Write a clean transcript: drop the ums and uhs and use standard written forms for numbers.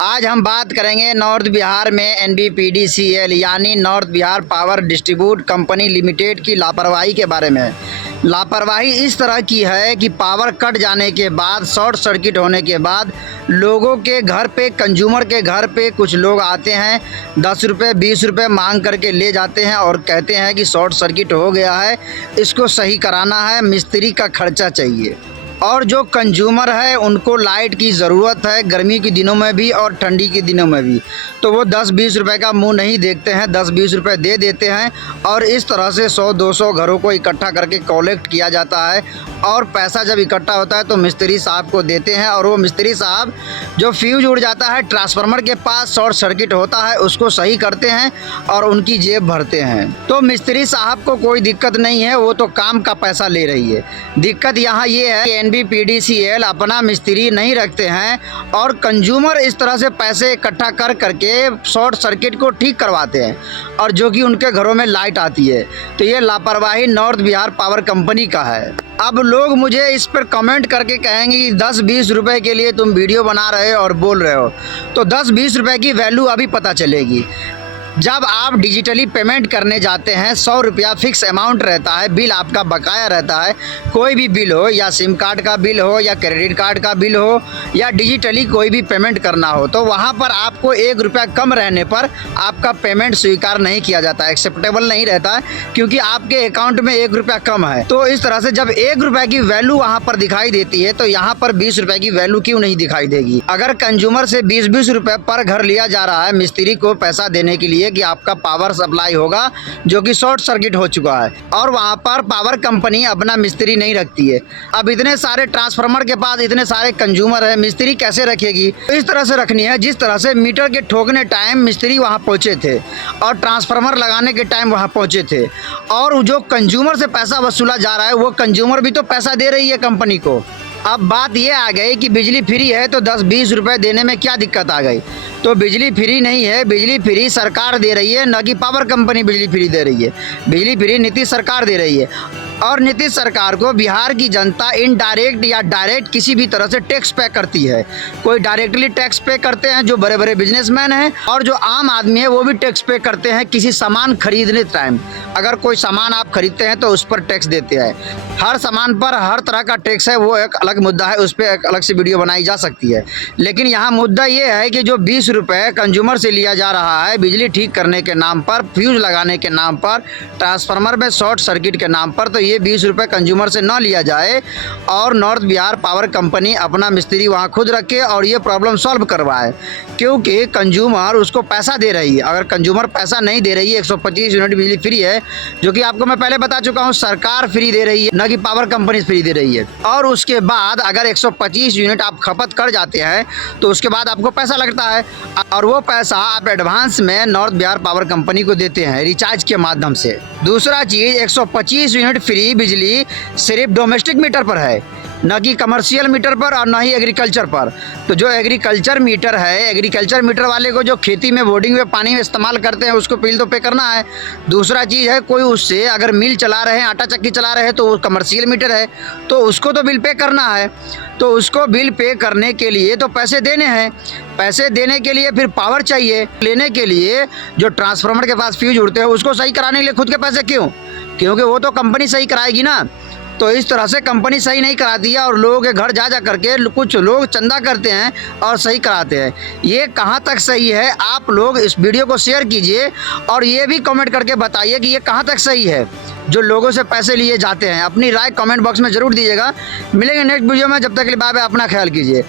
आज हम बात करेंगे नॉर्थ बिहार में एनबीपीडीसीएल यानी north Bihar power distribute company limited की लापरवाही के बारे में। लापरवाही इस तरह की है कि पावर कट जाने के बाद, शॉर्ट सर्किट होने के बाद लोगों के घर पे, कंज्यूमर के घर पे कुछ लोग आते हैं, 10 रुपये 20 रुपये मांग करके ले जाते हैं और कहते हैं कि शॉर्ट सर्किट हो गया है, इसको सही कराना है, मिस्त्री का खर्चा चाहिए। और जो कंज्यूमर है उनको लाइट की ज़रूरत है, गर्मी के दिनों में भी और ठंडी के दिनों में भी, तो वो 10-20 रुपये का मुंह नहीं देखते हैं, 10-20 रुपये दे देते हैं और इस तरह से 100-200 घरों को इकट्ठा करके कलेक्ट किया जाता है। और पैसा जब इकट्ठा होता है तो मिस्त्री साहब को देते हैं और वो मिस्त्री साहब जो फ्यूज उड़ जाता है ट्रांसफार्मर के पास, शॉर्ट सर्किट होता है, उसको सही करते हैं और उनकी जेब भरते हैं। तो मिस्त्री साहब को कोई दिक्कत नहीं है, वो तो काम का पैसा ले रही है। दिक्कत यहाँ ये है कि एनबीपीडीसीएल अपना मिस्त्री नहीं रखते हैं और कंज्यूमर इस तरह से पैसे इकट्ठा कर करके शॉर्ट सर्किट को ठीक करवाते हैं और जो कि उनके घरों में लाइट आती है। तो ये लापरवाही नॉर्थ बिहार पावर कंपनी का है। अब लोग मुझे इस पर कमेंट करके कहेंगे कि 10-20 रुपए के लिए तुम वीडियो बना रहे हो और बोल रहे हो, तो 10-20 रुपए की वैल्यू अभी पता चलेगी। जब आप डिजिटली पेमेंट करने जाते हैं, 100 रुपया फिक्स अमाउंट रहता है, बिल आपका बकाया रहता है। कोई भी बिल हो, या सिम कार्ड का बिल हो, या क्रेडिट कार्ड का बिल हो, या डिजिटली कोई भी पेमेंट करना हो, तो वहाँ पर आपको 1 रुपया कम रहने पर आपका पेमेंट स्वीकार नहीं किया जाता है, एक्सेप्टेबल नहीं रहता है, क्योंकि आपके अकाउंट में 1 रुपया कम है। तो इस तरह से जब 1 रुपये की वैल्यू वहाँ पर दिखाई देती है, तो यहाँ पर 20 रुपये की वैल्यू क्यों नहीं दिखाई देगी। अगर कंज्यूमर से 20-20 रुपये पर घर लिया जा रहा है मिस्त्री को पैसा देने के लिए कि आपका पावर सप्लाई होगा जो कि शॉर्ट सर्किट हो चुका है, और वहां पर पावर कंपनी अपना मिस्त्री नहीं रखती है। अब इतने सारे ट्रांसफार्मर के पास इतने सारे कंज्यूमर है, मिस्त्री कैसे रखेगी। तो इस तरह से रखनी है जिस तरह से मीटर के ठोकने टाइम मिस्त्री वहां पहुंचे थे और ट्रांसफार्मर लगाने के टाइम वहां पहुंचे थे, और जो कंज्यूमर से पैसा वसूला जा रहा है वो कंज्यूमर भी तो पैसा दे रही है कंपनी को। अब बात ये आ गई कि बिजली फ्री है तो 10-20 रुपये देने में क्या दिक्कत आ गई। तो बिजली फ्री नहीं है, बिजली फ्री सरकार दे रही है, न कि पावर कंपनी बिजली फ्री दे रही है। बिजली फ्री नीतीश सरकार दे रही है और नीतीश सरकार को बिहार की जनता इनडायरेक्ट या डायरेक्ट किसी भी तरह से टैक्स पे करती है। कोई डायरेक्टली टैक्स पे करते हैं जो बड़े बड़े बिजनेसमैन हैं, और जो आम आदमी है वो भी टैक्स पे करते हैं किसी सामान खरीदने टाइम। अगर कोई सामान आप खरीदते हैं तो उस पर टैक्स देते हैं। हर सामान पर हर तरह का टैक्स है, वो एक अलग मुद्दा है, उस पर एक अलग से वीडियो बनाई जा सकती है। लेकिन यहाँ मुद्दा ये है कि जो 20 रुपये कंज्यूमर से लिया जा रहा है बिजली ठीक करने के नाम पर, फ्यूज लगाने के नाम पर, ट्रांसफार्मर में शॉर्ट सर्किट के नाम पर, तो ये 20 रुपये कंज्यूमर से न लिया जाए और नॉर्थ बिहार पावर कंपनी अपना मिस्त्री वहाँ खुद रखे और ये प्रॉब्लम सॉल्व करवाए, क्योंकि कंज्यूमर उसको पैसा दे रही है। अगर कंज्यूमर पैसा नहीं दे रही है, 125 यूनिट बिजली फ्री है, जो कि आपको मैं पहले बता चुका हूँ, सरकार फ्री दे रही है, न कि पावर कंपनी फ्री दे रही है। और उसके बाद अगर 125 यूनिट आप खपत कर जाते हैं तो उसके बाद आपको पैसा लगता है, और वो पैसा आप एडवांस में नॉर्थ बिहार पावर कंपनी को देते हैं रिचार्ज के माध्यम से। दूसरा चीज़, 125 यूनिट फ्री बिजली सिर्फ डोमेस्टिक मीटर पर है, न कि कमर्शियल मीटर पर और न ही एग्रीकल्चर पर। तो जो एग्रीकल्चर मीटर है, एग्रीकल्चर मीटर वाले को जो खेती में बोर्डिंग में पानी में इस्तेमाल करते हैं उसको बिल तो पे करना है। दूसरा चीज़ है, कोई उससे अगर मिल चला रहे हैं, आटा चक्की चला रहे हैं, तो वो कमर्शियल मीटर है तो उसको तो बिल पे करना है। तो उसको बिल पे करने के लिए तो पैसे देने हैं, पैसे देने के लिए फिर पावर चाहिए। लेने के लिए जो ट्रांसफार्मर के पास फ्यूज उड़ते हैं उसको सही कराने के लिए खुद के पैसे क्यों, क्योंकि वो तो कंपनी सही कराएगी ना। तो इस तरह से कंपनी सही नहीं कराती है और लोगों के घर जा जा करके कुछ लोग चंदा करते हैं और सही कराते हैं। ये कहाँ तक सही है, आप लोग इस वीडियो को शेयर कीजिए और ये भी कमेंट करके बताइए कि ये कहाँ तक सही है जो लोगों से पैसे लिए जाते हैं। अपनी राय कमेंट बॉक्स में ज़रूर दीजिएगा। मिलेंगे नेक्स्ट वीडियो में, जब तक के लिए बाय बाय, अपना ख्याल कीजिए।